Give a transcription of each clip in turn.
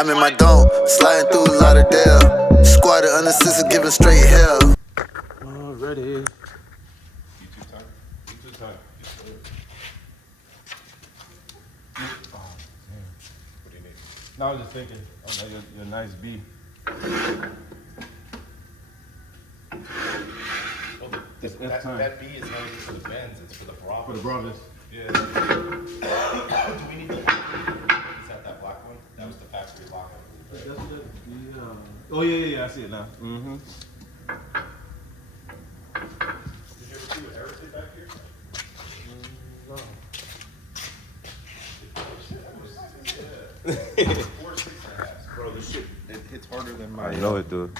I'm in my dome, sliding through Lauderdale. Squatted unassisted, giving straight hell. Already. You too tight? You too tight. Oh, damn. What do you need? No, I was just thinking. Oh, no, you're a nice B. Well, It's time. that B is not even for the Benz, it's for the Bravos. For the Bravos. Yeah. Do we need the lock? Is that black one? That was the factory lock. That's the, oh, yeah, I see it now. Mm-hmm. Did you ever see what Eric did back here? No. 4 6.5. Bro, this shit, it hits harder than my... I know it, dude.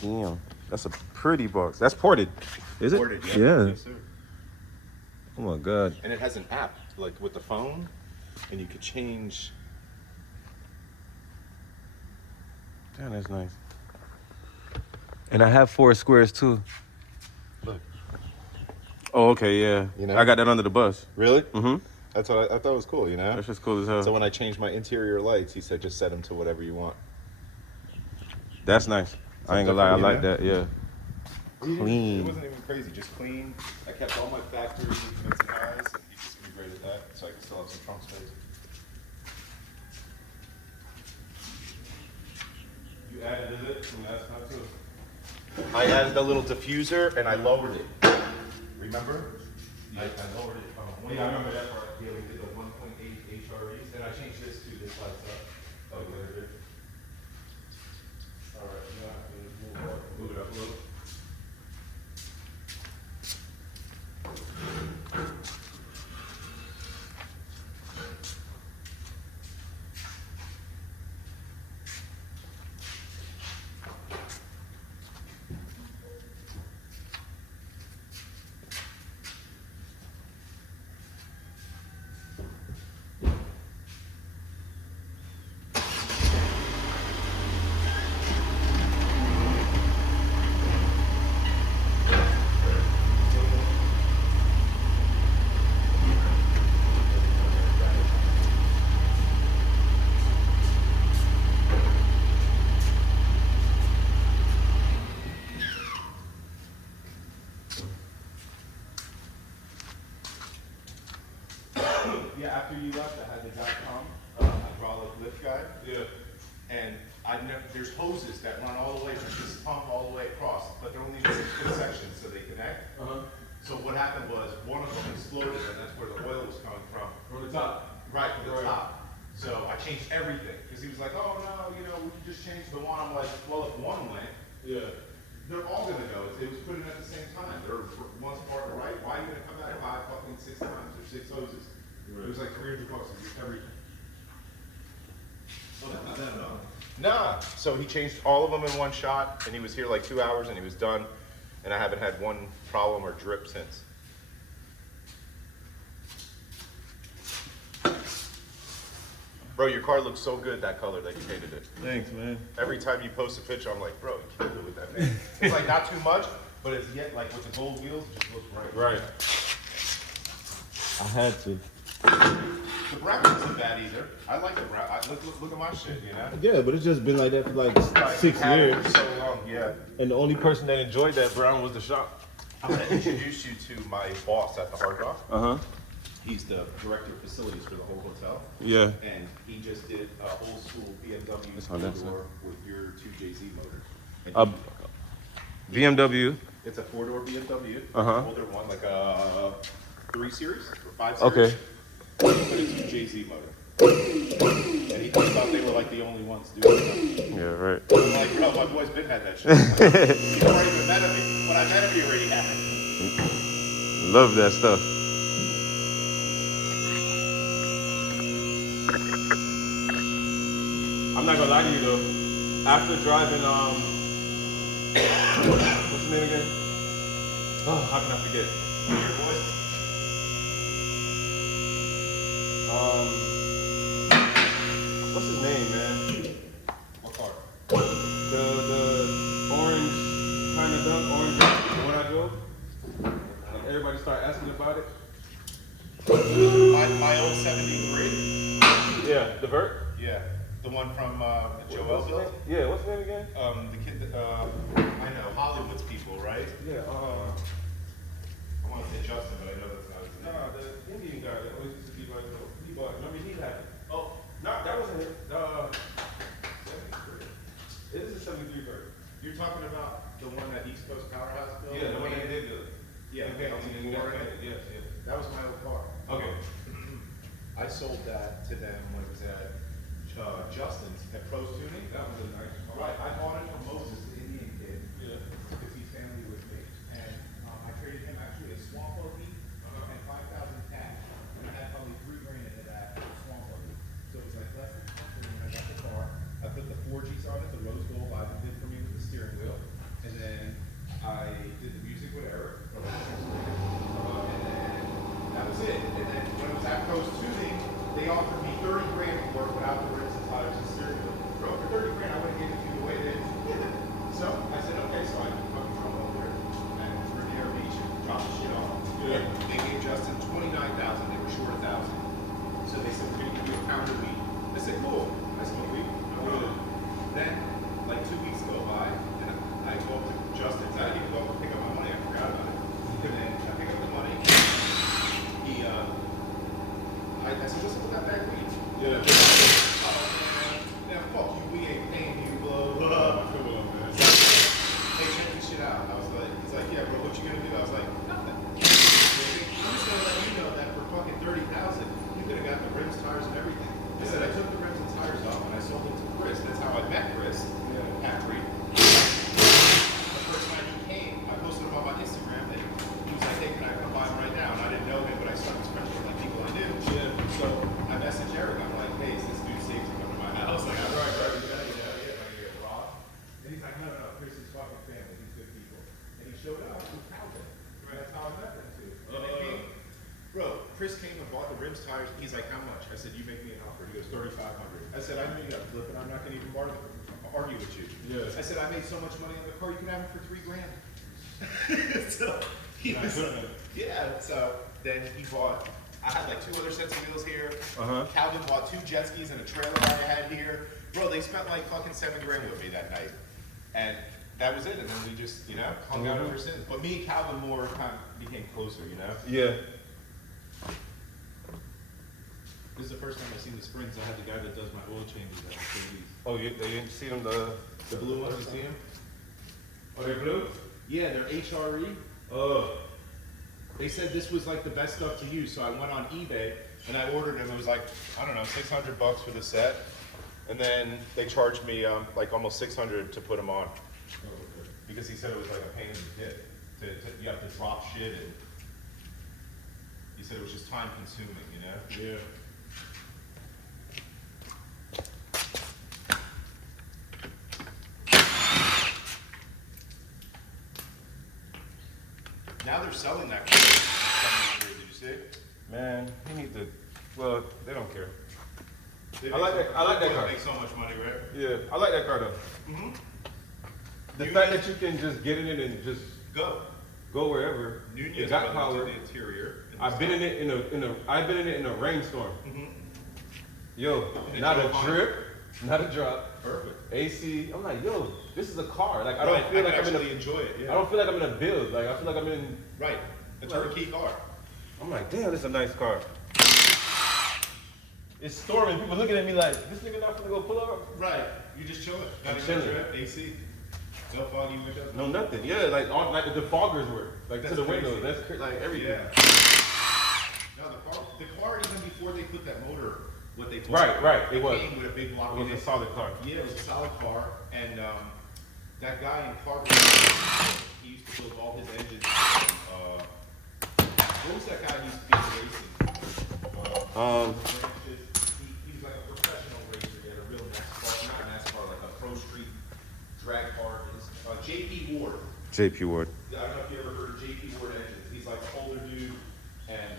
Damn. That's a pretty box. That's ported. Is it? Ported, Yeah. Yes, sir. Oh, my God. And it has an app, like with the phone, and you could change... Damn, that's nice. And I have 4 squares, too. Look. Oh, okay, yeah. You know? I got that under the bus. Really? Mm-hmm. That's what I thought was cool, you know? That's just cool as hell. So when I changed my interior lights, he said just set them to whatever you want. That's nice. I ain't gonna lie, I like different, that, yeah. It Clean. wasn't even crazy, just clean. I kept all my factory mids and highs, and he just integrated that so I could still have some trunk space. You added it from last time, too? I added a little diffuser and I lowered it. Remember? Yeah. I lowered it from a Yeah, I remember that part. Yeah, we did the 1.8 HREs, and I changed this too. This lights up. Okay. All right, yeah, move it up a little. Yeah, after you left, I had the .com hydraulic lift guy. Yeah. And there's hoses that run all the way from this pump all the way across, but they're only in 6-foot sections, so they connect. Uh-huh. So what happened was one of them exploded, and that's where the oil was coming from. From the top. Right, from the Right. top. So I changed everything, because he was like, oh no, we can just change the one. I'm like, well, if one went, Yeah. they're all gonna go. It was put in at the same time. They're one's far to the right. Why are you gonna come back 6 times? There's 6 hoses. Right. It was like $300 everything. Oh, that's not that enough. Nah. So he changed all of them in one shot, and he was here like 2 hours, and he was done. And I haven't had one problem or drip since. Bro, your car looks so good, that color that you painted it. Thanks, man. Every time you post a picture, I'm like, bro, you killed it with that thing. It's like not too much, but it's yet like with the gold wheels, it just looks right. Right. I had to. The brown isn't bad either. I like the brown. Look at my shit, you know? Yeah, but it's just been like that for like Like, 6 had it years. for so long, yeah. And the only person that enjoyed that brown was the shop. I'm gonna introduce you to my boss at the Hard Rock. Uh-huh. He's the director of facilities for the whole hotel. Yeah. And he just did an old school BMW That's how that's four-door with your 2JZ motor. And A BMW. it's a 4-door BMW. Uh-huh. Older one, like a 3 Series or 5 Series. Okay. But it's a 2JZ motor. And he thought they were like the only ones doing it. Yeah, right. I'm like, bro, my boy's been had that shit. He's already been mad at me. When I met him, he already had it. Love that stuff. I'm not gonna lie to you though. After driving, what's his name again? Oh, how can I forget? Your boys? What's his name, man? What car? The orange kind of dunk, orange dunk, the one I drove. Like everybody started asking about it. My old 73? Yeah, the vert. Yeah. The one from Joel built? Yeah, what's his name again? The kid that, I know, Hollywood's people, right? Yeah, I want to say Justin, but I know that's not his name. nah, the Indian guy that always used to be like, he bought, remember he had it. Oh, no, that wasn't him. 73. It is a 73 bird. You're talking about the one that East Coast Powerhouse built? Yeah, the one that did good. Yeah, Okay, yes, yes. that was my old car. Okay. I sold that to them when it was at Justin's at Pros Tuning. That was a nice car. Right, I bought it from Moses, the Indian kid, Yeah. because he's family with me. And I traded him actually a swamp buggy and 5,000 cash. And I had probably $3 grand into that swamp buggy. So it was like less than something when I got the car. I put the 4Gs on it, the rose gold Ivan did for me with the steering wheel. And then I did the music with Eric. And then that was it. And then when it was at Pros Tuning, they offered me 30 grand to work without the rims and tires and steering wheel. Bro, for 30 grand, I would have given you the way it is. So I said, okay, so I fucking drove over there and Riviera Beach and dropped the shit off. Yeah. They gave Justin 29,000. They were short 1,000. So they said, we're gonna give you a pound of weed. I said, cool. I smoke weed. No problem. Then, like 2 weeks go by, and I go up to Justin's. I didn't even go up and pick up my money. I forgot about it. And then I pick up the money. I said, what's up with that bag of weed? Yeah. Oh, man. Yeah, fuck you. We ain't paying you, blah, blah. Come on, man. Hey, check this shit out. I was like, he's like, yeah, bro, what you gonna do? I was like, nothing. I'm just gonna let you know that for fucking 30,000, you could have got the rims, tires, and everything. I said, I took the rims and tires off and I sold them to Chris. That's how I met Chris. At Reed. The first time he came, I posted him on my Instagram and he was like, hey, can I come by him right now? And I didn't know him, but I started friends with like people I knew. Yeah. So I messaged Eric. I'm like, hey, is this dude safe to come to my house? Like, I'm right, get robbed. And he's like, no, Chris is fucking family. He's good people. And he showed up with Calvin. That's how I met them too. And they came. Bro, Chris came and bought the rims, tires. He's like, how much? I said, you make me an offer. He goes, 3,500. I said, I know you got to flip it. I'm not going to even argue with you. Yeah. I said, I made so much money on the car, you can have it for $3 grand. So he was, yeah. So then he bought. I had like 2 other sets of wheels here. Calvin bought 2 jet skis and a trailer I had here. Bro, they spent like fucking $7 grand with me that night, and that was it. And then we just, hung out ever since. But me and Calvin more kind of became closer, Yeah. This is the first time I've seen the springs. I had the guy that does my oil changes at Mercedes. Oh, they didn't see them, The blue ones, you see him? Are they blue? Yeah, they're HRE. Oh. They said this was like the best stuff to use, so I went on eBay and I ordered them. It was like, I don't know, $600 for the set. And then they charged me like almost $600 to put them on. Because he said it was like a pain in the dick. You have to drop shit and he said it was just time consuming, Yeah. Now they're selling that car. Did you see? Man, you need to. Well, they don't care. They I like that car. Make so much money, right? Yeah, I like that car though. The fact that you can just get in it and just go wherever. Nunez it got did power. the interior. I've been in it I've been in it in a rainstorm. Yo, And not a drove fine. drip, not a drop. Perfect. AC. I'm like, yo, this is a car. Like I Right, don't feel like I'm in actually a. enjoy it. Yeah. I don't feel like I'm in a build. Like I feel like I'm in. Right. A turnkey car. I'm like, damn, this is a nice car. It's storming. People looking at me like, this nigga not gonna go pull up. Right. You just chilling. I'm Not even chilling. drip, AC. No foggy windows. No, nothing. Yeah, like like the foggers were like That's to the crazy. windows. That's like everything. Yeah. No, the car even before they put that motor, what they put Right. It was. came with a big block. It was in a solid car. Yeah, it was a solid car, and that guy in car, he used to build all his engines. What was that guy who used to be in racing? He was like a professional racer. He had a real NASCAR, not a NASCAR, like a pro street drag car. JP Ward. JP Ward. I don't know if you ever heard of JP Ward engines. He's like an older dude, and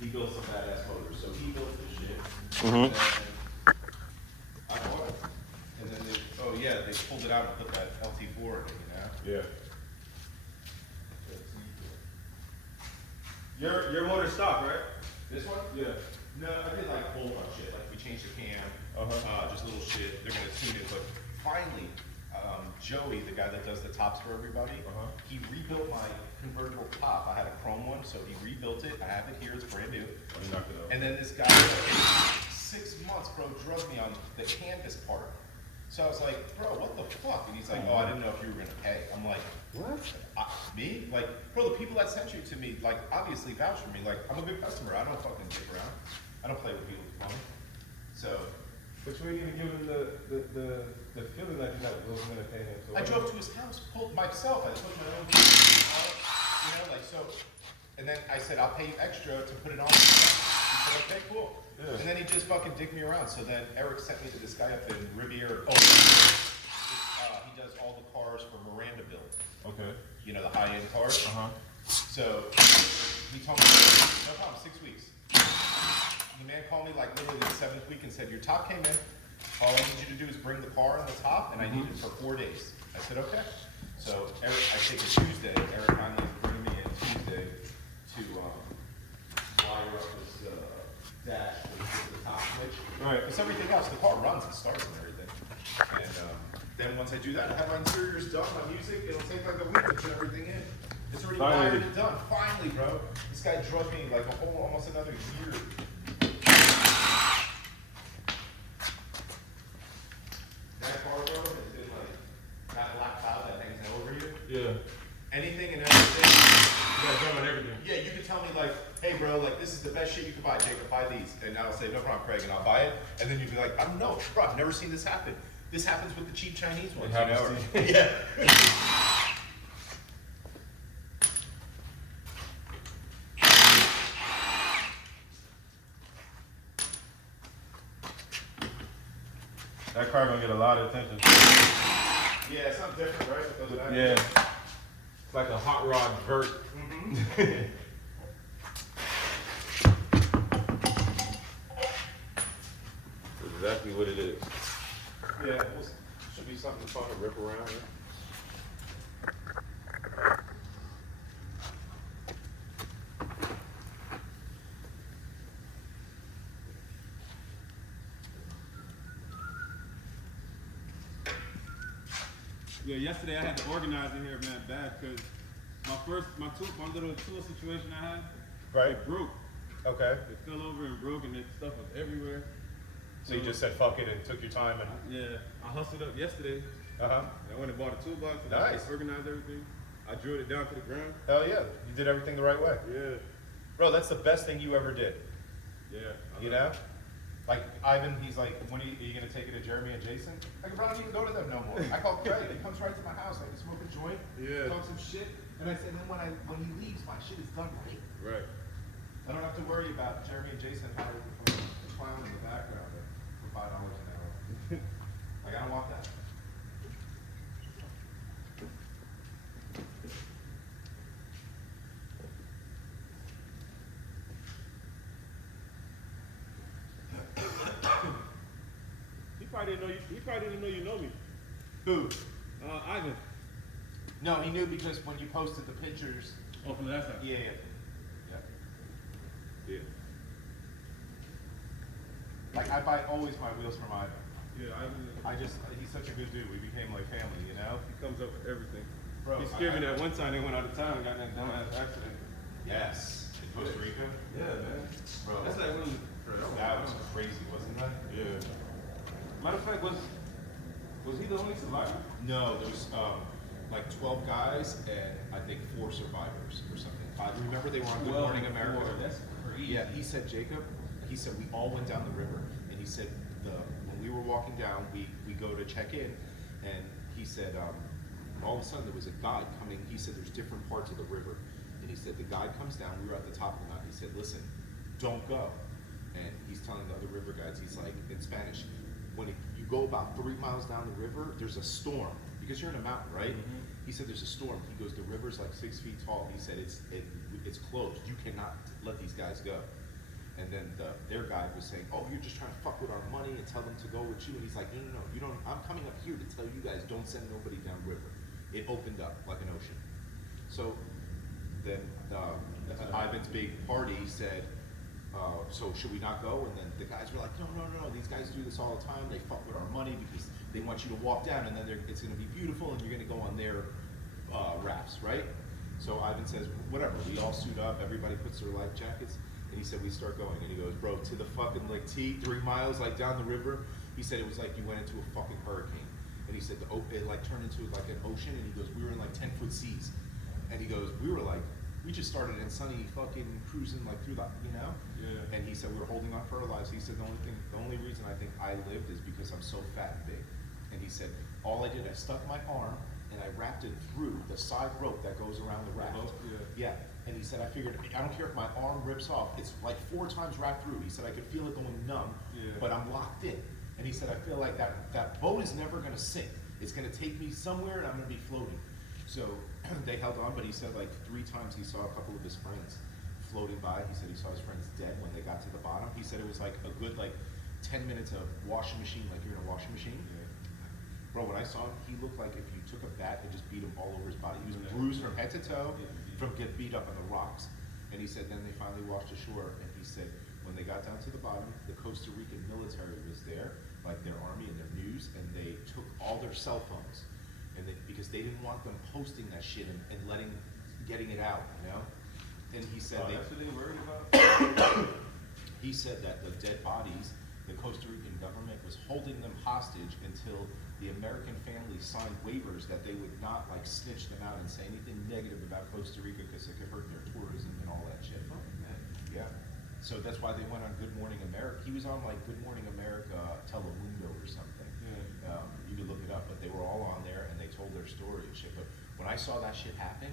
he built some badass motors. So he built this shit. And I bought it. And then they pulled it out and put that LT4 in it, Yeah. Your motor stopped, right? This one? Yeah. No, No, I did like whole bunch shit. Like we changed the cam, just little shit. They're gonna tune it, but finally, Joey, the guy that does the tops for everybody, he rebuilt my convertible top. I had a chrome one, so he rebuilt it. I have it here. It's brand new. And then this guy, 6 months, bro, drugged me on the canvas part. So I was like, bro, what the fuck? And he's like, oh, I didn't know if you were gonna pay. I'm like, what? Me? Like, bro, the people that sent you to me, like, obviously vouch for me. Like, I'm a good customer. I don't fucking dick around. I don't play with people's money. So. But you ain't even giving the feeling that you're not gonna pay him. So I drove to his house, pulled myself. I took my own car, you know, like so. And then I said, I'll pay you extra to put it on. He said, okay, cool. Yeah. And then he just fucking digged me around. So then Eric sent me to this guy up in Riviera. He does all the cars for Miranda build. Okay. You know, the high-end cars. So he told me, no problem, 6 weeks. The man called me like literally the 7th week and said, your top came in. All I need you to do is bring the car on the top, and I need it for 4 days. I said, okay. So Eric, I take it Tuesday. Eric finally is bringing me in Tuesday to wire up this dash with the top switch. Right. Because everything else, the car runs and starts and everything. And then once I do that, I have my interiors done, my music. It'll take like a week to put everything in. It's already wired and done. Finally, bro. This guy drugged me like almost another year. That car, bro, has been like that black cloud that hangs over you. Yeah. Anything and everything. You got drum on everything. Yeah, you can tell me like, hey bro, like this is the best shit you can buy, Jacob, buy these. And I'll say, no problem, Craig, and I'll buy it. And then you'd be like, I don't know, bro, I've never seen this happen. This happens with the cheap Chinese ones, you know? Yeah. That car gonna get a lot of attention. Yeah, it's something different, right? With those Yeah. It's like a hot rod vert. That's exactly what it is. Yeah, should be something fun to rip around. Yeah, yesterday I had to organize in here, man, bad, because my little tool situation I had, it broke. Okay. It fell over and broke, and stuff was everywhere. So you just said fuck it and took your time and. Yeah, I hustled up yesterday. I went and bought a toolbox and Nice. I organized everything. I drilled it down to the ground. Hell yeah, you did everything the right way. Yeah. Bro, that's the best thing you ever did. Yeah. You know? Like Ivan, he's like, when are you gonna take it to Jeremy and Jason? Like, bro, I don't even go to them no more. I call Craig, he comes right to my house, I can smoke a joint, talk some shit, and I said, then when he leaves, my shit is done right. Right. I don't have to worry about Jeremy and Jason hiring the clown in the background for $5 an hour. Like, I don't want that. He probably didn't know you know me. Who? Ivan. No, he knew because when you posted the pictures. Oh, from the last time? Yeah. Yeah. Like, I buy always my wheels from Ivan. Yeah, Ivan. He's such a good dude. We became like family, you know? He comes up with everything. Bro, he scared me that one time they went out of town and got in that dumbass accident. Yes. In Costa Rica? Yeah, man. Bro, That's like when that was crazy, wasn't that? Yeah. Matter of fact, was he the only survivor? No, there was like 12 guys and I think 4 survivors or something. Remember they were on Good Morning America? That's crazy. Yeah, he said, Jacob, he said we all went down the river and he said when we were walking down, we go to check in and he said all of a sudden there was a guide coming. He said there's different parts of the river. And he said the guide comes down, we were at the top of the mountain. He said, listen, don't go. And he's telling the other river guides, he's like, in Spanish, when you go about 3 miles down the river, there's a storm. Because you're in a mountain, right? He said there's a storm. He goes, the river's like 6 feet tall. He said it's closed. You cannot let these guys go. And then their guide was saying, oh, you're just trying to fuck with our money and tell them to go with you. And he's like, no, you don't. I'm coming up here to tell you guys don't send nobody down river. It opened up like an ocean. So then Ivan's big party said, so should we not go? And then the guys were like, no, these guys do this all the time. They fuck with our money because they want you to walk down, and then it's going to be beautiful, and you're going to go on their rafts, right? So Ivan says, whatever. We all suit up. Everybody puts their life jackets, and he said we start going. And he goes, bro, to the fucking like 3 miles like down the river. He said it was like you went into a fucking hurricane. And he said it like turned into like an ocean. And he goes, we were in like 10-foot seas. And he goes, we just started in sunny fucking cruising like through the, you know? Yeah. And he said we were holding on for our lives. He said the only reason I think I lived is because I'm so fat and big. And he said all I did, I stuck my arm and I wrapped it through the side rope that goes around the raft. Yeah. And he said I figured I don't care if my arm rips off. It's like 4 times wrapped through. He said I could feel it going numb, but I'm locked in. And he said I feel like that boat is never gonna sink. It's gonna take me somewhere and I'm gonna be floating. So they held on, but he said like 3 times he saw a couple of his friends floating by. He said he saw his friends dead when they got to the bottom. He said it was like a good like 10 minutes of washing machine, like you're in a washing machine. Bro, when I saw him, he looked like if you took a bat and just beat him all over his body. He was bruised from head to toe, from getting beat up on the rocks. And he said then they finally washed ashore, and he said when they got down to the bottom, the Costa Rican military was there, like their army and their news, and they took all their cell phones. And because they didn't want them posting that shit and getting it out, you know? And he said that's what they worried about? he said that the dead bodies, the Costa Rican government was holding them hostage until the American families signed waivers that they would not like snitch them out and say anything negative about Costa Rica because it could hurt their tourism and all that shit. Yeah. So that's why they went on Good Morning America. He was on like Good Morning America Telemundo or something. You could look it up, but they were all on there and they told their story and shit. But when I saw that shit happen,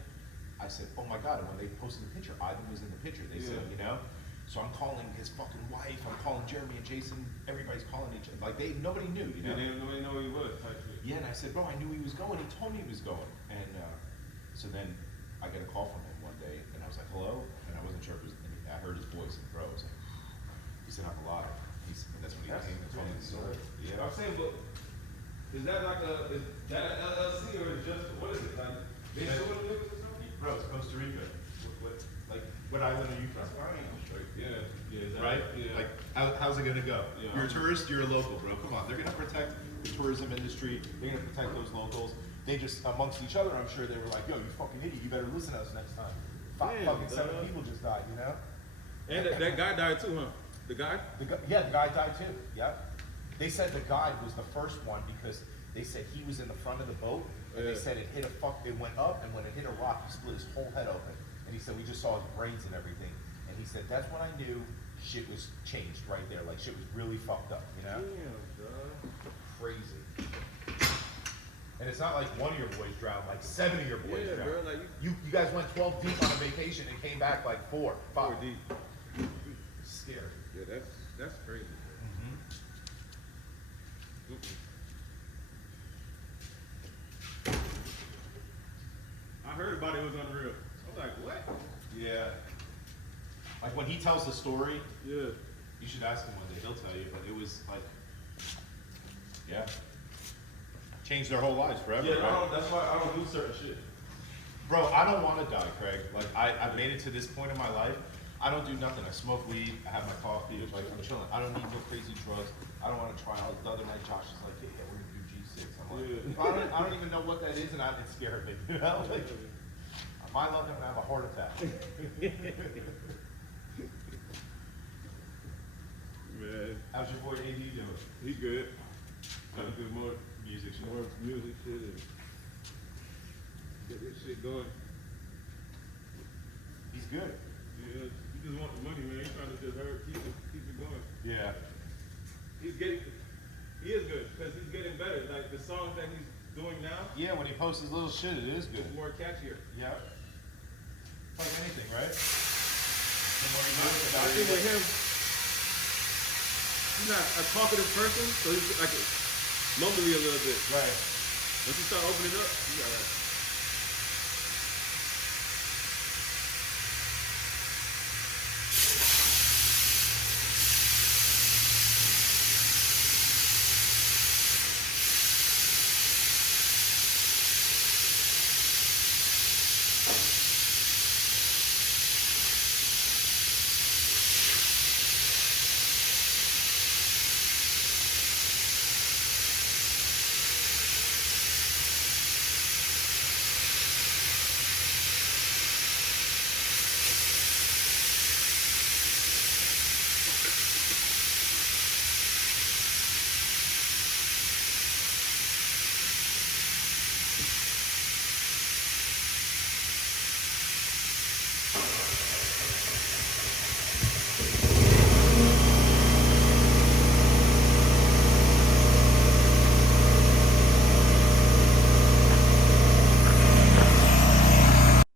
I said, oh my God. And when they posted the picture, Ivan was in the picture. They said, you know? So I'm calling his fucking wife, I'm calling Jeremy and Jason, everybody's calling each other. Like nobody knew, you know? Nobody know who he was type shit. Yeah, and I said, bro, I knew he was going. He told me he was going. And so then I got a call from him one day, and I was like, hello? And I wasn't sure if it was, and I heard his voice, and bro, I was like, he said, I'm alive. And that's when he came and told me the story. Yeah. I'm saying, but is that like is that an LLC or is just, what is it? Like, they show it or something? Bro, it's Costa Rica. What island are you from? Yeah. Exactly. Right? Yeah. Like, how's it gonna go? Yeah. You're a tourist, you're a local, bro. Come on, they're gonna protect the tourism industry. They're gonna protect those locals. They just, amongst each other, I'm sure they were like, yo, you fucking idiot, you better listen to us next time. Fucking 7 people just died, you know? And that guy died too, huh? The guy? Yeah, the guy died too. Yeah. They said the guy was the first one because they said he was in the front of the boat, and they said it went up, and when it hit a rock, he split his whole head open. And he said we just saw his brains and everything. And he said that's when I knew shit was changed right there. Like shit was really fucked up, you know? Damn, bro. Crazy. And it's not like one of your boys drowned, like 7 of your boys drowned. Bro, like you guys went 12 deep on a vacation and came back like 4, 5. 4 deep. Scared. Yeah, that's crazy. I heard about it was unreal. I was like, what? Yeah. Like when he tells the story, Yeah. you should ask him one day, he'll tell you, but it was like, yeah. Changed their whole lives forever. Yeah, right? that's why I don't do certain shit. Bro, I don't want to die, Craig. Like I've made it to this point in my life. I don't do nothing. I smoke weed, I have my coffee, it's like I'm chilling. I don't need no crazy drugs. I don't want to try. The other night Josh is like, yeah, we're gonna do G6. I'm like, I don't even know what that is, and it's scared me. You know? Like, my love him to have a heart attack. Man, How's your boy AD doing? he good. Trying to do more Music shit. music shit and get this shit going. He's good. Yeah, he just want the money, man. He's trying to just keep it going. Yeah. He is good because he's getting better. Like the songs that he's doing now, Yeah, when he posts his little shit, it is good. is more catchier. Yeah. It's like anything, right? The more you do it, the I better think you with get. him, he's not a talkative person, so he's like mumbly a little bit. Right. Once you start opening up, you got that.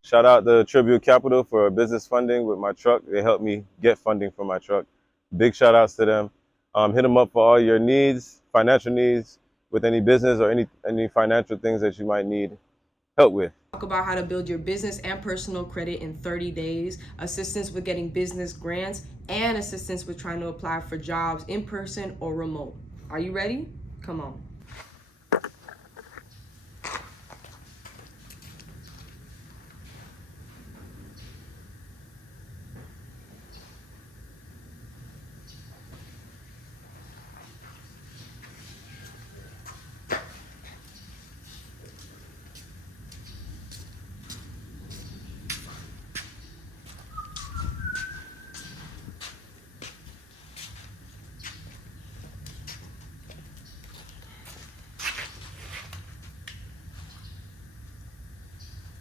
Shout out to Tribute Capital for business funding with my truck. They helped me get funding for my truck. Big shout outs to them. Hit them up for all your needs, financial needs, with any business or any financial things that you might need help with. Talk about how to build your business and personal credit in 30 days, assistance with getting business grants, and assistance with trying to apply for jobs in person or remote. Are you ready? Come on.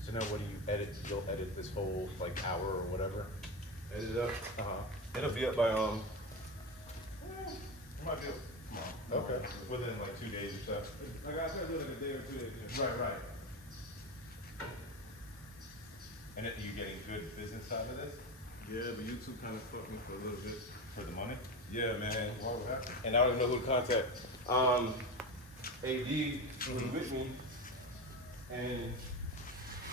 So now what do you edit? You'll edit this whole like hour or whatever? Edit it up. It'll be up by it might be up tomorrow. Okay. Within like 2 days or so. Like I said, within a day or 2 days. Right. And are you getting good business out of this? Yeah, but YouTube kind of fucked me for a little bit. For the money? Yeah, man. What would happen? And I don't even know who to contact. AD was with me, and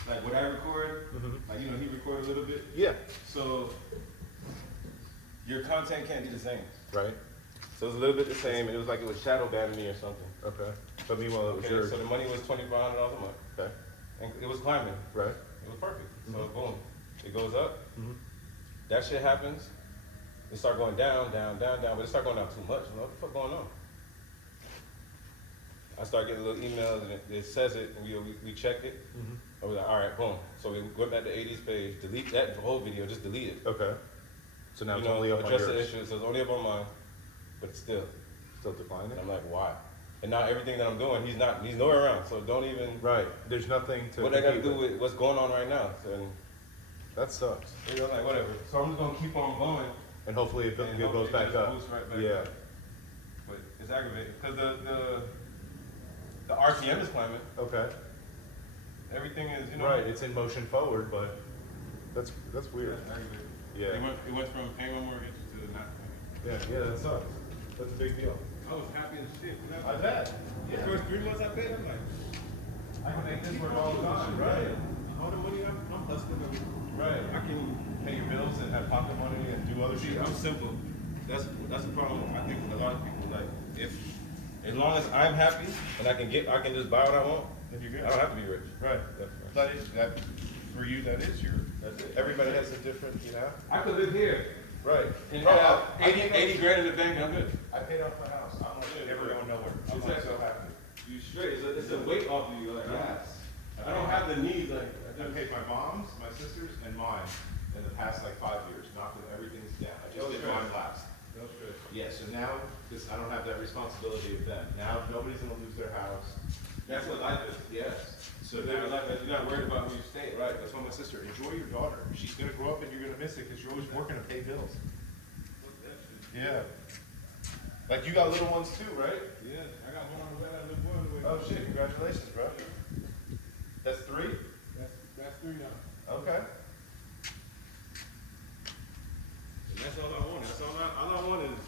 like what I record, like you know he recorded a little bit. Yeah. So your content can't be the same. Right. So it was a little bit the same, and it was like it was shadow banning me or something. Okay. But meanwhile, it was Okay, yours. so the money was $2,500 a month, Okay. and it was climbing. Right. It was perfect. So boom, it goes up. That shit happens. It start going down, but it start going down too much. You know what the fuck going on? I start getting a little emails and it says it, and we check it. I was like, all right, boom. So we went back to AD's page, delete that whole video, just delete it. Okay. So now You it's know, only up on address the yours. issue. So it's only up on mine, but it's still. Still declining? And I'm like, why? And now everything that I'm doing, he's nowhere around. So don't even. Right. There's nothing to What I got to compete do with what's going on right now? So, and, That sucks. you know, like whatever. So I'm just gonna keep on going. And hopefully it And goes hopefully back it just up. boosts right back Yeah. up. But it's aggravating because the RTM is climbing. Okay. Everything is, you know. Right. It's in motion forward, but that's weird. That's aggravating. Yeah. It went from paying my mortgage to not paying. Yeah, that sucks. That's a big deal. I was happy as shit. I bet. The first 3 months I paid, I'm like, I can make this work all the time, right? all the money I'm hustling. Right. I can. Pay your bills and have pocket money and do other See, shit. I'm simple. That's the problem. I think with a lot of people, like if as long as I'm happy and I can just buy what I want, Then you're good. I don't have to be rich. Right. That for you, that is your. That's it. Everybody has a different, I could live here Right. and Bro, have I 80 grand in the bank. I'm good. I paid off my house. I'm like never going nowhere. I'm like so happy. You straight. It's a weight off of you. Like I don't have the needs. Like I paid my mom's, my sister's, and mine in the past like 5 years. Knocking everything's down. I just No did stress. mine last. no stress. Yeah, so now I don't have that responsibility of them. Now nobody's gonna lose their house. That's what life is. Yes. So So now now, life is. You're not worried about where you stay. right, that's why my sister, enjoy your daughter. She's gonna grow up and you're gonna miss it because you're always working to pay bills. Yeah. Like you got little ones too, right? Yeah, I got one on the way. I live one on the way. Oh shit, congratulations, bro. That's 3? That's 3 now. Okay. And that's all I want. That's all I want is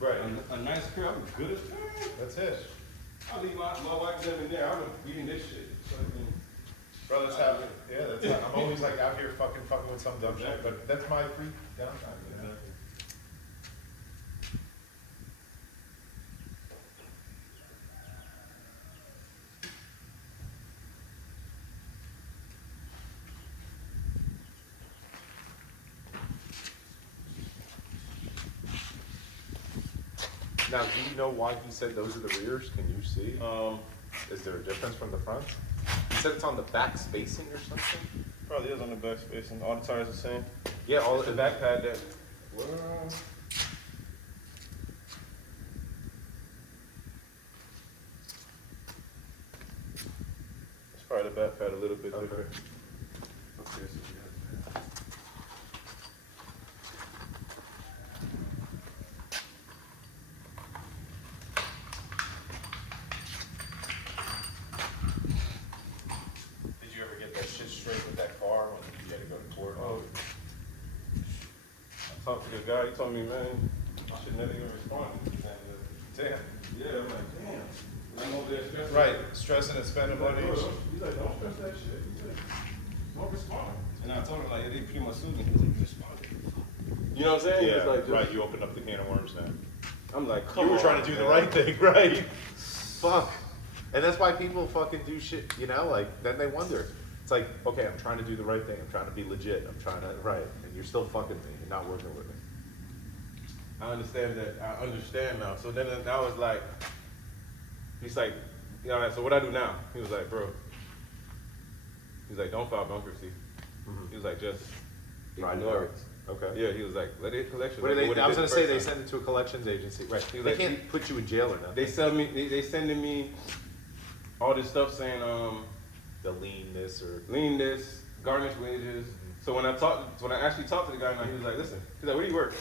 Right. a nice crib. I'm good as That's it. I'll leave my wife living there. I'm eating this shit. So I can, Bro, that's how, yeah, that's how, I'm always like out here fucking with some dumb shit, but that's my free downtime, you know? Now, do you know why he said those are the rears? Can you see? Is there a difference from the front? He said it's on the back spacing or something? Probably is on the back space, and all the tires the same. Yeah, all The back pad that. It's probably the back pad a little bit Okay. different. okay, so we have Did you ever get that shit straight with that car when your guy. He told me, man, I should never even respond to this. Damn. Yeah, I'm like, damn. I'm over there stressing. Right, stressing and spending money. He's like, don't stress that shit. He's like, don't respond. And I told him, like, they pretty much sued me. He's like, respond. You know what I'm saying? Yeah, He's like, right. You opened up the can of worms now. I'm like, come on. You were trying to do the man. right thing, right? Fuck. And that's why people fucking do shit, you know? Like, then they wonder. It's like, okay, I'm trying to do the right thing. I'm trying to be legit. I'm trying to, right. And you're still fucking me and not working with me. I understand that. I understand now. So then I was like, he's like, you know, so what I do now? He was like, bro. He's like, don't file bankruptcy. He was like, just ignore it. Okay. Yeah, he was like, let it collection. What do like they, what I it was did gonna the say first they time. send it to a collections agency. Right. He was They like, can't put you in jail or nothing. They sending me all this stuff saying, The lien this or lean this, garnish wages. So when I actually talked to the guy, now, he was like, listen, he's like, where do you work?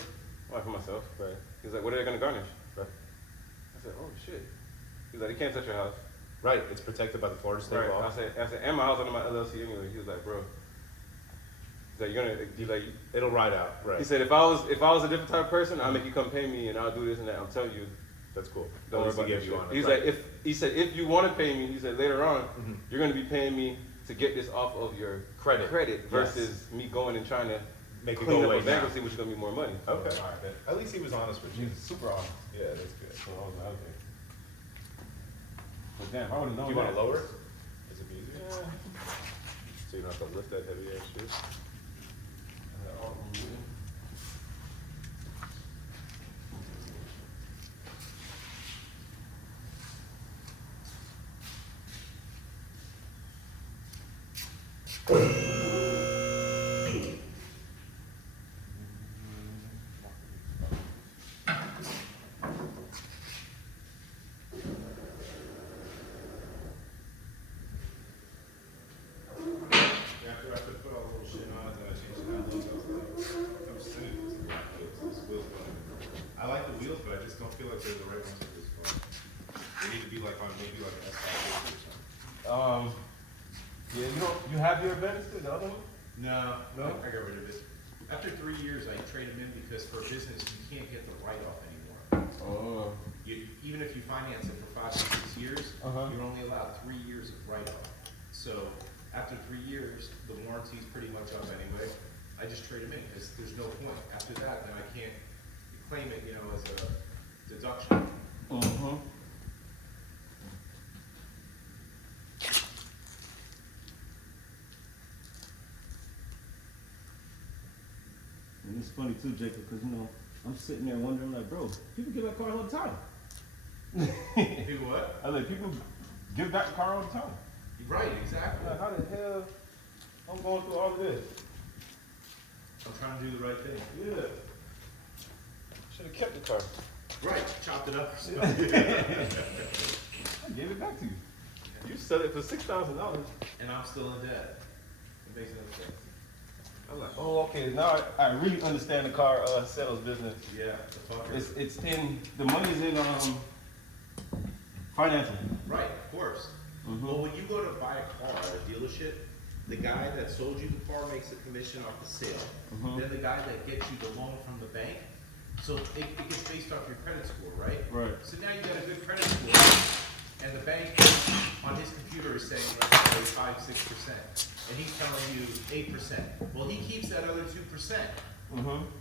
I'm like, for myself. right. He's like, what are they gonna garnish? Right. I said, oh shit. He's like, they can't touch your house. Right. It's protected by the Florida state Right. law. I said, and my house under my LLC anyway. He was like, bro. He's like, he's like, It'll ride out. Right. he said, if I was a different type of person, I'll make you come pay me and I'll do this and that. I'm telling you, That's cool. don't worry At least about he that gave you shit. on it. He's Right. like, if you want to pay me, he said later on, you're gonna be paying me to get this off of your Credit. versus me going and trying to Make it clean go up away a bankruptcy, which is gonna be more money. Okay. All right. At least he was honest with you. He's super honest. Yeah, that's good. So I was like, okay. But damn, I would have known Do you want that. to lower it? Is it easier? So you don't have to lift that heavy ass shit? After I put all the little shit on it, then I changed it out. I'm assuming it's black wheels. These wheels I like the wheels, but I just don't feel like they're the right ones for this car. They need to be like on maybe like an S5 or something. Yeah, you have your Benz too, the other one? No, No? I got rid of it. After 3 years, I traded them in because for business, you can't get the write-off anymore. Oh. Even if you finance it for 5 to 6 years, you're only allowed 3 years of write-off. So after 3 years, the warranty's pretty much up anyway. I just trade them in because there's no point. After that, then I can't claim it, you know, as a deduction. Mm-hmm. And it's funny too, Jacob, because I'm sitting there wondering, like, bro, people give back cars all the time. Do what? I like people give back the car all the time. Right, exactly. Like, how the hell I'm going through all of this? I'm trying to do the right thing. Yeah. Should have kept the car. Right, chopped it up or something. I gave it back to you. You sell it for $6,000. And I'm still in debt. It makes no sense. I'm like, oh, okay. Now I really understand the car sales business. Yeah, the fucker. It's in the money is in financing. Right, of course. Well, when you go to buy a car at a dealership, the guy that sold you the car makes a commission off the sale. Then the guy that gets you the loan from the bank, so it gets based off your credit score, right? Right. So now you got a good credit score, and the bank on his computer is saying, let's say 5-6%, and he's telling you 8%. Well, he keeps that other 2%.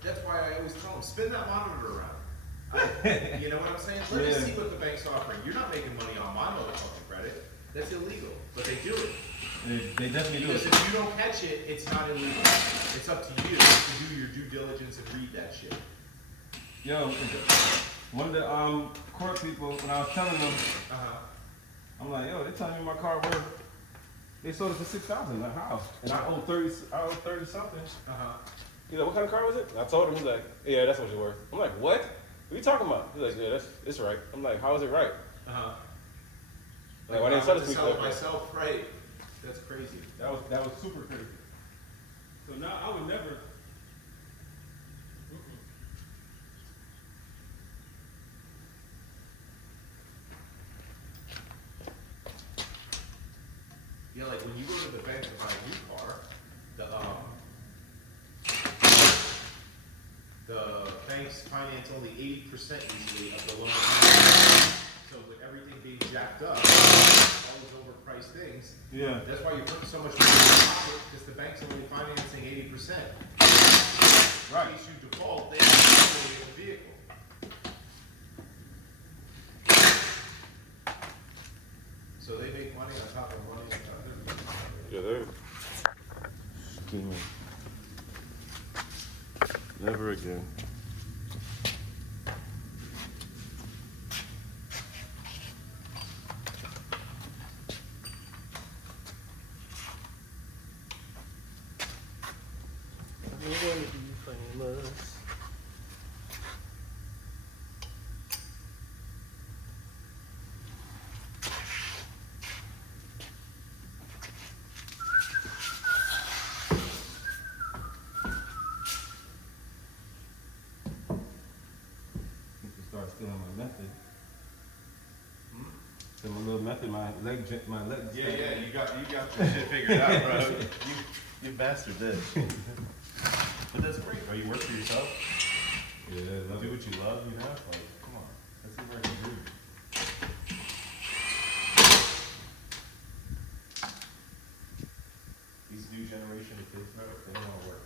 That's why I always tell him, spin that monitor around. You know what I'm saying? Let me see what the bank's offering. You're not making money on my motherfucking credit. That's illegal, but they do it. They definitely do Because it. if you don't catch it, it's not illegal. It's up to you to do your due diligence and read that shit. Yo, one of the court people, when I was telling them, I'm like, yo, they're telling me my car worth. They sold it for $6,000. Like, how? And I owe 30 something. He's like, what kind of car was it? And I told him. He's like, yeah, that's what it's worth. I'm like, what? What are you talking about? He's like, yeah, it's right. I'm like, how is it right? Like, why didn't sell it to me? Sell it myself, right? That's crazy. That was super critical. So now I would never. Yeah, like when you go to the bank to buy a new car, the banks finance only 80% usually of the loan amount. So with everything being jacked up, all those overpriced things, Yeah. that's why you're putting so much money in your pocket, because the bank's only financing 80%. Right. In case you default, they have to pay for the vehicle. So they make money on top of money on top of everything. Yeah, they're scheming. Never again. I wanna be famous. People start stealing my method. So my little method, my leg. Yeah, you got your shit figured out, bro. You mastered this. But that's great. Are you work for yourself? Yeah, Do what you love, you know? Like, come on. Let's see where I can do. These new generation of kids, bro, they don't want to work.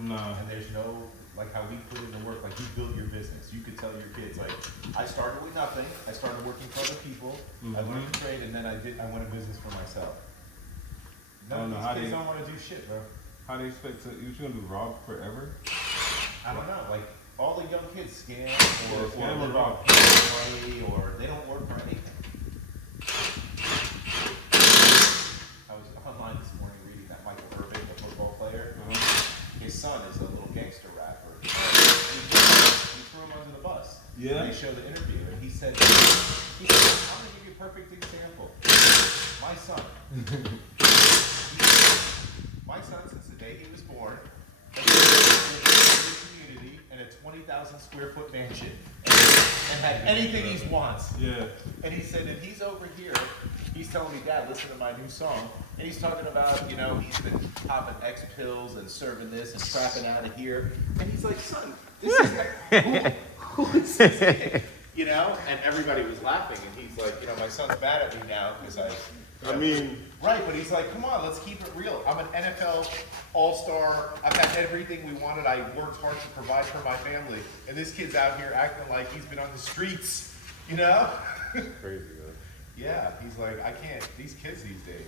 Nah. And there's no, like how we put in the work, like you built your business. You could tell your kids, like, I started with nothing. I started working for other people. I learned to trade, and then I went a business for myself. I don't know These how kids they- don't want to do shit, bro. How do you expect to? You gonna be robbed forever? I don't know, like all the young kids scam Yeah, or scam or live rob. on money or they don't work for anything. I was online this morning reading that Michael Irvin, the football player. His son is a little gangster rapper. He threw him under the bus. Yeah. And they showed the interview, and he said, I'm gonna give you a perfect example. My son. My son, since the day he was born, has lived in a community in a 20,000 square foot mansion and had anything he wants. Yeah. And he said, and he's over here, he's telling me, Dad, listen to my new song. And he's talking about, you know, he's been popping X pills and serving this and trapping out of here. And he's like, son, this is like, who is this kid? You know? And everybody was laughing. And he's like, you know, my son's mad at me now because I mean, right, but he's like, come on, let's keep it real. I'm an NFL all-star. I've had everything we wanted. I worked hard to provide for my family. And this kid's out here acting like he's been on the streets, you know? crazy, though. Yeah, he's like, I can't. These kids these days.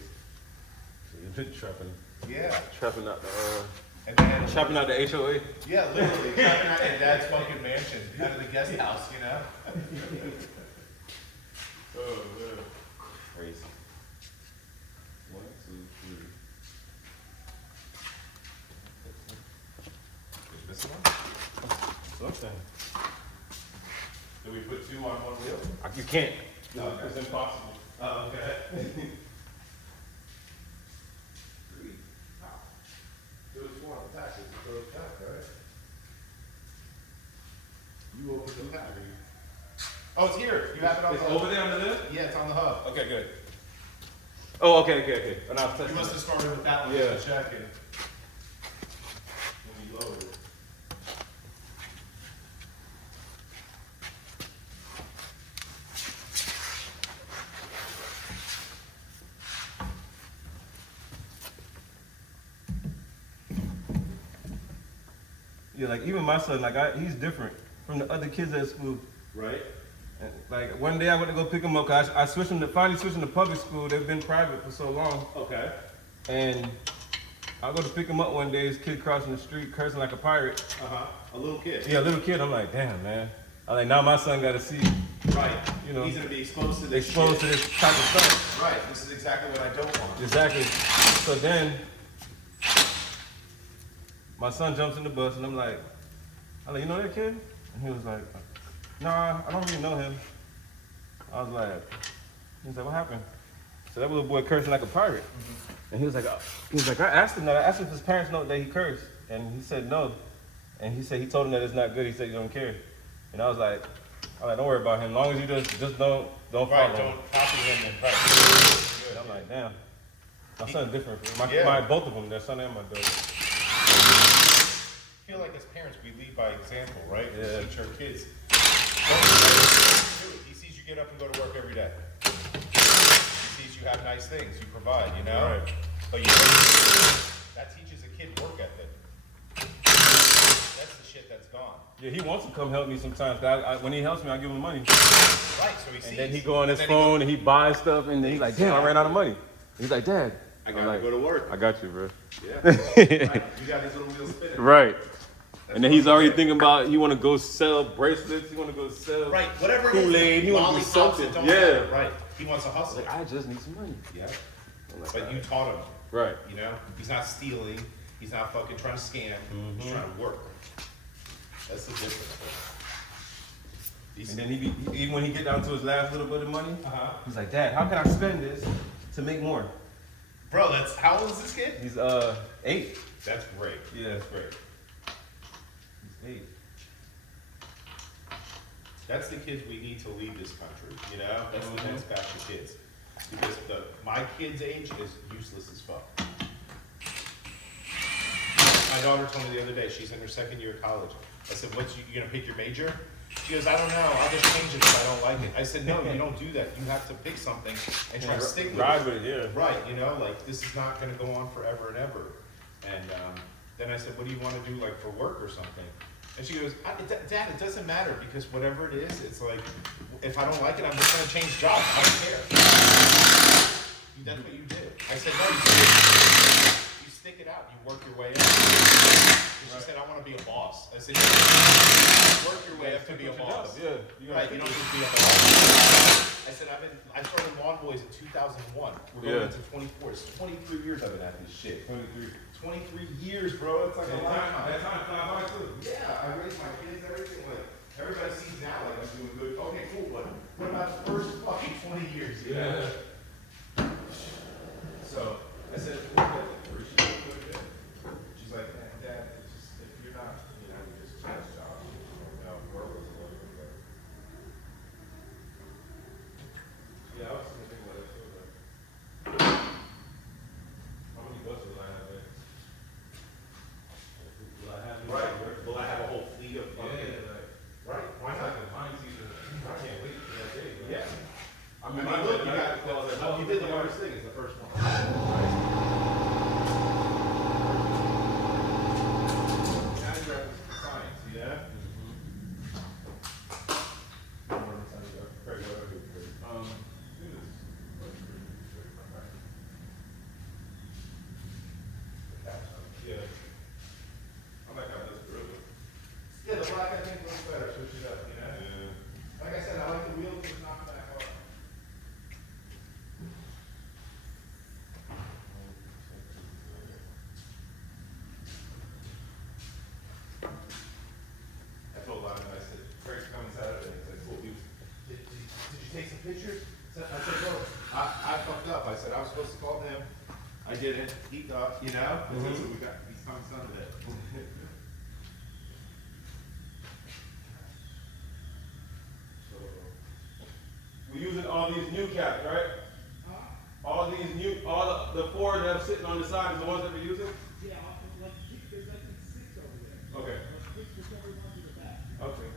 So you've been trapping Yeah. out the trapping out the HOA. Yeah, literally. Trapping out in Dad's fucking mansion, out of the guest house, you know? Oh man. Crazy. 1, 2, 3. Did you miss one? Something. Did we put 2 on 1 wheel? You can't. No, okay. It's impossible. Oh, okay. 3. Wow. There was 4 on the pack. It's a third pack, right? You opened the pack. Oh, it's here. You have it on It's the over there under there? Yeah, it's on the hub. Okay, good. Oh, okay. And I'll touch You must have started with that one Yeah. to check it. When you lowered it. Yeah, like even my son, like he's different from the other kids at school. Right? And, like one day I went to go pick him up, cause I finally switched him to public school. They've been private for so long. Okay. And I go to pick him up one day, this kid crossing the street cursing like a pirate. Uh-huh. A little kid. Yeah, a little kid. I'm like, damn, man. I'm like, now my son got to see, Right. you know, He's gonna be exposed to this exposed to shit. this type of stuff. Right. This is exactly what I don't want. Exactly. So then, my son jumps in the bus, and I'm like, you know that kid? And he was like, nah, I don't really know him. I was like, he's like, what happened? So that little boy cursing like a pirate. And he was like, I asked him if his parents know that he cursed. And he said no. And he said, he told him that it's not good. He said he don't care. And I was like, don't worry about him. As long as you just don't follow Right. him. Don't copy him and right. And I'm like, damn. My son's different. Yeah. Both of them, their son and my daughter. feel like as parents we lead by example, right? Yeah. We teach our kids. Do it. He sees you get up and go to work every day. He sees you have nice things, you provide, you know? Right. But that teaches a kid work ethic. That's the shit that's gone. Yeah, he wants to come help me sometimes. When he helps me, I give him money. Right, so he sees. And then he go on his and then phone and he buys stuff, and then he's like, damn, I ran out of money. He's like, Dad, I I'm gotta like, go to work. I got you, bro. Yeah. Right. You got his little wheels spinning. Right. And then he's already thinking about he want to go sell bracelets. He want to go sell Right, whatever it is. Kool-Aid. He want to do lollipops, something. it don't Yeah. matter. Right. He wants to I was hustle. like, I just need some money. Yeah. I'm like, But you taught him. right. You know? He's not stealing. He's not fucking trying to scam. He's trying to work. That's the difference. And then even when he get down to his last little bit of money, Uh-huh. he's like, Dad, how can I spend this to make more? Bro, that's how old is this kid? He's 8. That's great. Yeah. That's great. He's 8. That's the kids we need to lead this country, you know? That's the next batch of kids. Because my kid's age is useless as fuck. My daughter told me the other day, she's in her second year of college. I said, you gonna pick your major? She goes, I don't know, I'll just change it if I don't like it. I said, no, you don't do that. You have to pick something and try to stick with Ride it. with it, yeah. Right, you know, like this is not gonna go on forever and ever. And then I said, what do you wanna do like for work or something? And she goes, Dad, it doesn't matter because whatever it is, it's like, if I don't like it, I'm just gonna change jobs. I don't care. That's what you did. I said, no, you stick it out. You work your way up. And she said, I want to be a boss. I said, you work your way up to be a boss. Yeah. Right, you don't just be a boss. I said, I started Lawn Boys in 2001. We're going into 24. It's 23 years I've been at this shit. 23 years, bro. It's like a lifetime. That time fly by too. Yeah, I raised my kids, everything. Like, everybody sees now like I'm doing good. Okay, cool, but what about the first fucking 20 years? You know? So I said, she's like, Dad, it's just, if you're not, you know, we just change jobs. You know, work was a little bit better. Yeah, I was thinking about it too. But how many buses will I have there? Will I have Right. Will I have a whole fleet of fucking? Right. Why not? Mine season. I can't wait for that day. Bro. Yeah. I I mean, mean, look, you did the hardest thing. It's the first one. Now you're at science, yeah. Yeah. I like how this gorilla. Yeah, the black I think looks better. Switch it up, you know. Yeah. Like I said, I like the wheels just not back hard. I told Lana, I said, Craig's coming Saturday. I said, cool. Did you take some pictures? I said, bro, I fucked up. I said, I was supposed to call him. I didn't. He thought, you know? I said, so he's coming Sunday. We're using all these new caps, right? All the 4 that are sitting on the side is the ones that we're using? Yeah, like, there's like 6 over there. Okay. Like, whichever one to the back. Okay.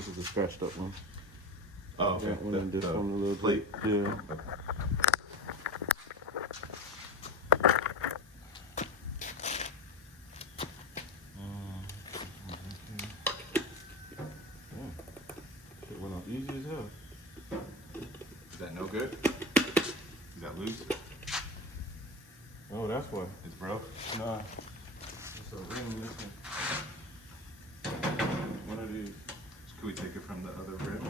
This is the scratched up one. Oh, okay. That one and this one a little plate. bit. Yeah. It went off easy as hell. Is that no good? Is that loose? Oh, that's why. It's broke? Nah. It's a ring missing. One of these. Could we take it from the other rim?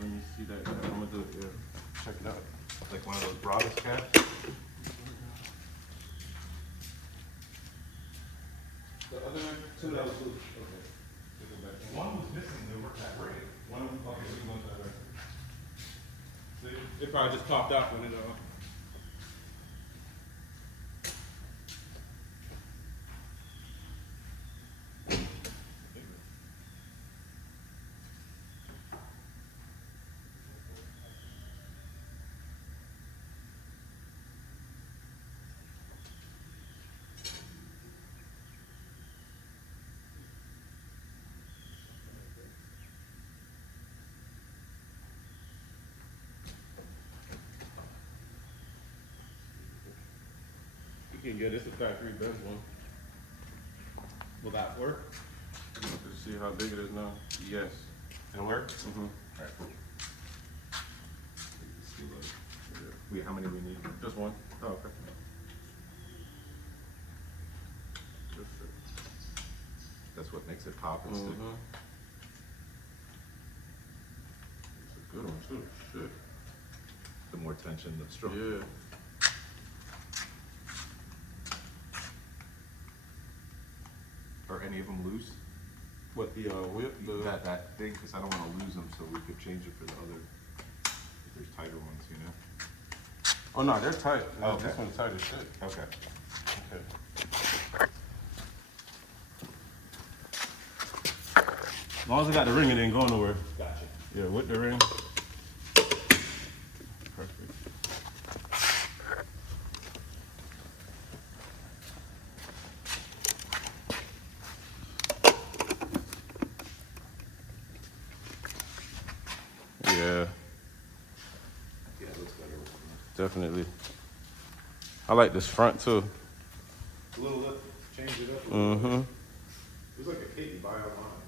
Let me see that. I'm gonna do it. Yeah. Check it out. Like one of those Bravas caps? The other two that was loose. Okay. Take it back. One was missing, they weren't that great. One of them, okay, we going that way. See, it probably just popped out when it, You can get this a factory Benz one. will that work? Let's see how big it is now. Yes. It'll work? Mm-hmm. Alright, cool. Let's see what, how many we need? Just one. Oh, okay. That's what makes it pop and stick. Mm-hmm. It's a good one too. Shit. The more tension, the stronger. Yeah. Are any of them loose? What the whip? That thing, because I don't want to lose them, so we could change it for the other. If there's tighter ones, you know. Oh no, they're tight. Okay. This one's tight as shit. Okay. Okay. As long as I got the ring, it ain't going nowhere. Gotcha. Yeah, with the ring. Perfect. Yeah, Yeah, it looks better. definitely. I like this front too. A little lift, change it up. Mm-hmm. It's like a kit you buy online.